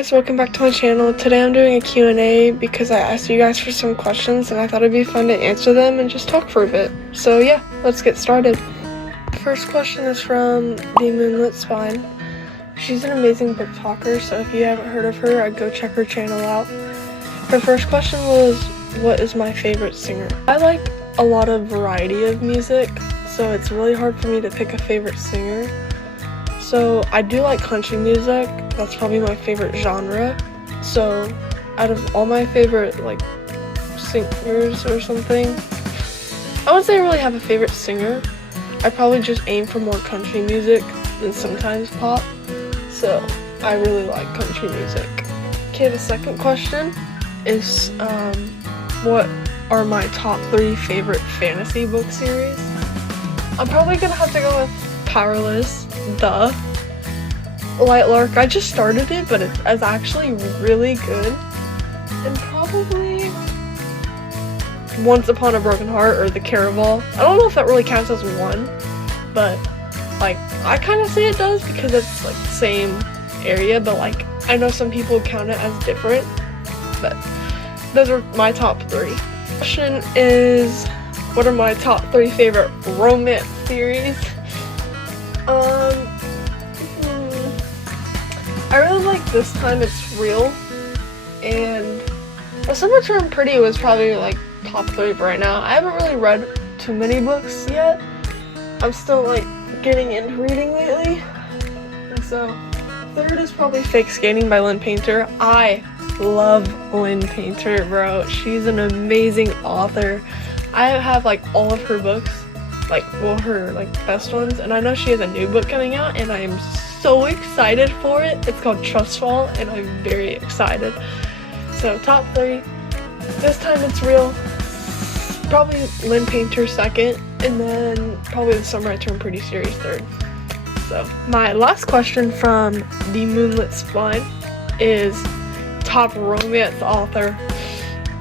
guys, welcome back to my channel. Today I'm doing a Q&A because I asked you guys for some questions and I thought it'd be fun to answer them and just talk for a bit. So yeah, let's get started. First question is from The Moonlit Spine. She's an amazing book talker, so if you haven't heard of her, I'd go check her channel out. Her first question was, what is my favorite singer? I like a lot of variety of music, so it's really hard for me to pick a favorite singer. So I do like country music. That's probably my favorite genre. So out of all my favorite like singers or something, I wouldn't say I really have a favorite singer. I probably just aim for more country music than sometimes pop. So I really like country music. Okay, the second question is what are my top 3 favorite fantasy book series? I'm probably gonna have to go with Powerless, duh. Light Lark, I just started it, but it's actually really good. And probably Once Upon a Broken Heart or The Caraval. I don't know if that really counts as one, but like I kind of say it does because it's like the same area, but like I know some people count it as different. But those are my top 3. Question is, what are my top 3 favorite romance series? I really like This Time It's Real, and A Summer Term Pretty was probably like top 3 for right now. I haven't really read too many books yet. I'm still like getting into reading lately. And so third is probably Fake Skating by Lynn Painter. I love Lynn Painter, bro. She's an amazing author. I have like all of her books, her like best ones, and I know she has a new book coming out and I am so excited for it. It's called Trustfall and I'm very excited. So top 3, This Time It's Real, probably Lynn Painter second, and then probably The Summer I Turned Pretty series third. So my last question from The Moonlit Spine is top romance author.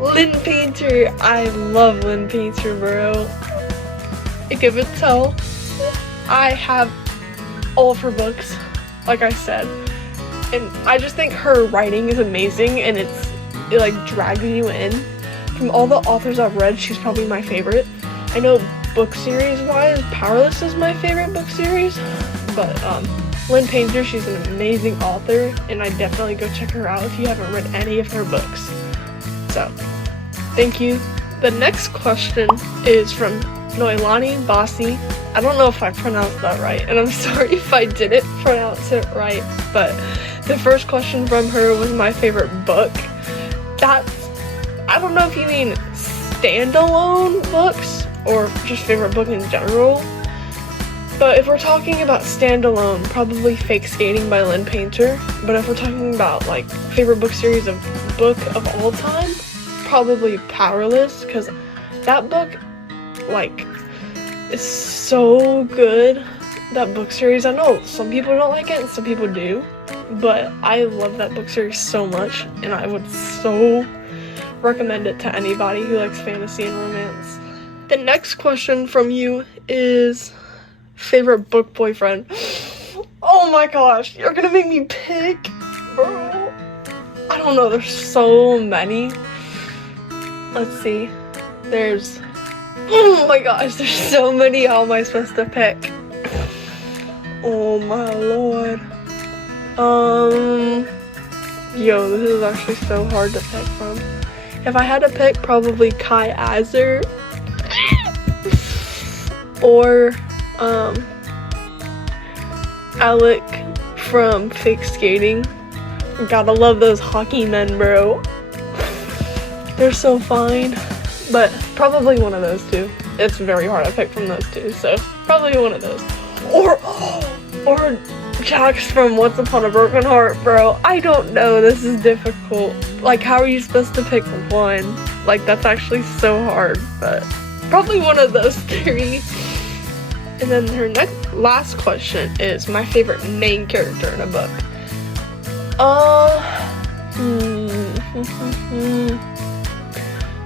Lynn Painter. I love Lynn Painter, bro. I give it tell. I have all of her books, like I said, and I just think her writing is amazing, and it like drags you in. From all the authors I've read, she's probably my favorite. I know book series wise, Powerless is my favorite book series, but Lynn Painter, she's an amazing author, and I definitely go check her out if you haven't read any of her books. So thank you. The next question is from Noilani Bossi. I don't know if I pronounced that right, and I'm sorry if I didn't pronounce it right, but the first question from her was my favorite book. I don't know if you mean standalone books or just favorite book in general, but if we're talking about standalone, probably Fake Skating by Lynn Painter. But if we're talking about like favorite book series of all time, probably Powerless, because that book like is so good. That book series, I know some people don't like it and some people do, but I love that book series so much, and I would so recommend it to anybody who likes fantasy and romance. The next question from you is favorite book boyfriend. Oh my gosh, you're gonna make me pick, bro. I don't know, there's so many. Let's see. Oh my gosh, there's so many. How am I supposed to pick? Oh my lord. Yo, this is actually so hard to pick from. If I had to pick, probably Kai Azer or Alec from Fake Skating. Gotta love those hockey men, bro. They're so fine. But probably one of those two. It's very hard to pick from those two, so probably one of those. Or Jax from Once Upon a Broken Heart, bro. I don't know, this is difficult. Like, how are you supposed to pick one? Like, that's actually so hard, but probably one of those 3. And then her last question is my favorite main character in a book.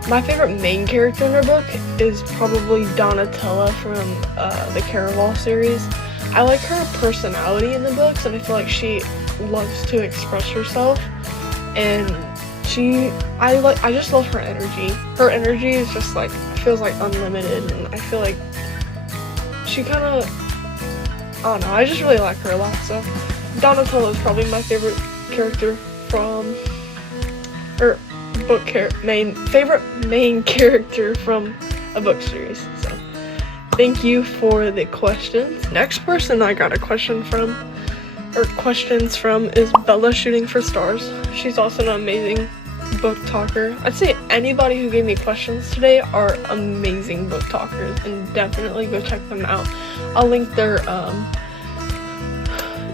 My favorite main character in her book is probably Donatella from the Caraval series. I like her personality in the books, and I feel like she loves to express herself, and I just love her energy. Her energy is just like, feels like unlimited, and I feel like she kind of, I don't know, I just really like her a lot. So Donatello is probably my favorite character from, or favorite main character from a book series. So thank you for the questions. Next person I got a question from, or questions from, is Bella Shooting for Stars. She's also an amazing book talker. I'd say anybody who gave me questions today are amazing book talkers, and definitely go check them out. I'll link their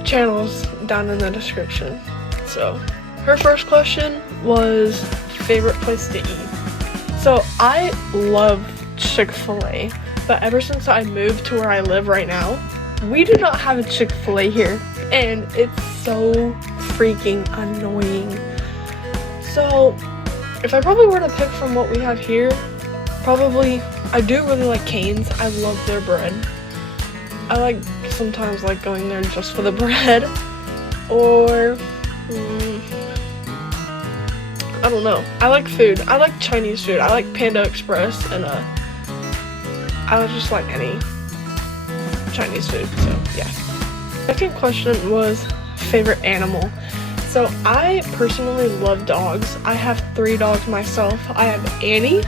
channels down in the description. So her first question was favorite place to eat. So I love Chick-fil-A, but ever since I moved to where I live right now, we do not have a Chick-fil-A here, and it's so freaking annoying. So if I probably were to pick from what we have here, probably, I do really like Cane's. I love their bread. I like sometimes like going there just for the bread, or I don't know. I like food. I like Chinese food. I like Panda Express, and I would just like any Chinese food. So yeah. Second question was favorite animal. So I personally love dogs. I have 3 dogs myself. I have Annie,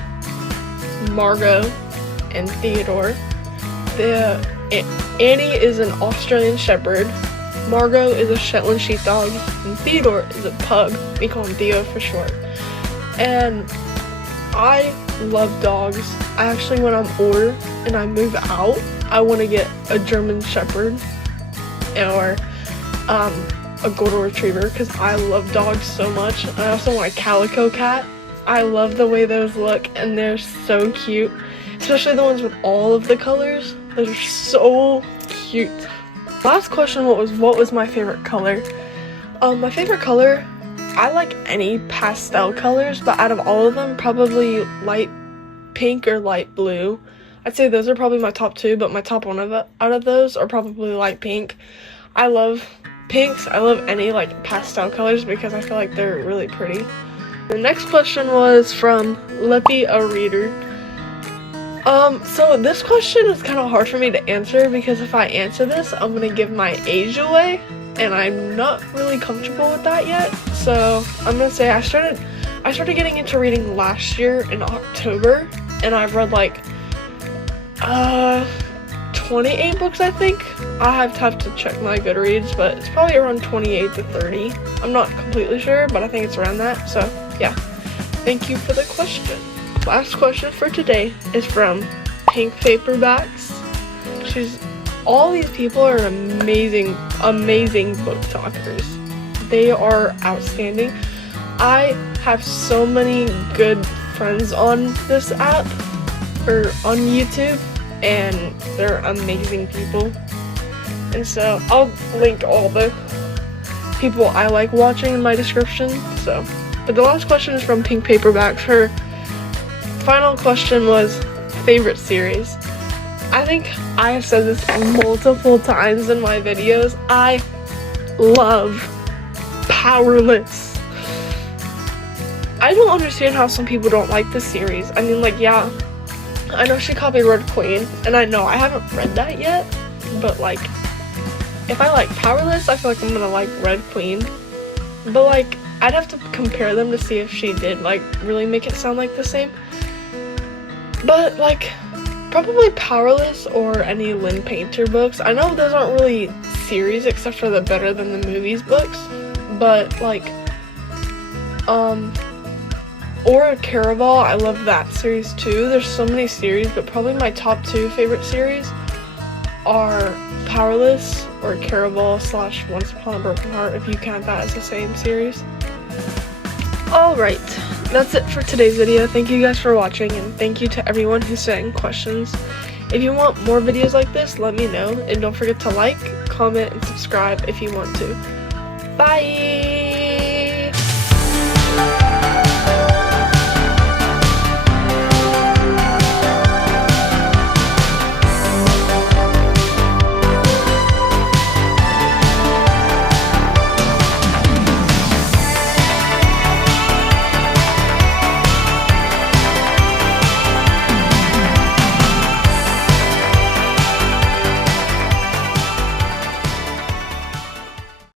Margot, and Theodore. Annie is an Australian Shepherd, Margot is a Shetland Sheepdog, and Theodore is a pug. We call him Theo for short. And I love dogs. I actually, when I'm older and I move out, I want to get a German Shepherd or a Golden Retriever, because I love dogs so much. I also want a Calico Cat. I love the way those look, and they're so cute, especially the ones with all of the colors. Those are so cute. Last question, what was my favorite color? My favorite color, I like any pastel colors, but out of all of them, probably light pink or light blue. I'd say those are probably my top 2, but my top one out of those are probably light pink. I love pinks. I love any like pastel colors because I feel like they're really pretty. The next question was from Lippy, a reader. So this question is kind of hard for me to answer, because if I answer this, I'm gonna give my age away, and I'm not really comfortable with that yet. So I'm gonna say I started getting into reading last year in October, and I've read like 28 books, I think. I have to check my Goodreads, but it's probably around 28 to 30. I'm not completely sure, but I think it's around that. So yeah, thank you for the question. Last question for today is from Pink Paperbacks. All these people are amazing book talkers. They are outstanding. I have so many good friends on this app, or on YouTube, and they're amazing people. And so I'll link all the people I like watching in my description. So, but the last question is from Pink Paperbacks. Her final question was favorite series. I think I have said this multiple times in my videos. I love Powerless. I don't understand how some people don't like this series. I mean, like, yeah, I know she copied Red Queen, and I know I haven't read that yet, but like, if I like Powerless, I feel like I'm gonna like Red Queen. But like, I'd have to compare them to see if she did like really make it sound like the same. But like, probably Powerless or any Lynn Painter books. I know those aren't really series except for the Better Than the Movies books, but like, or Caraval, I love that series too. There's so many series, but probably my top 2 favorite series are Powerless or Caraval / Once Upon a Broken Heart, if you count that as the same series. Alright, that's it for today's video. Thank you guys for watching, and thank you to everyone who sent in questions. If you want more videos like this, let me know, and don't forget to like, comment, and subscribe if you want to. Bye!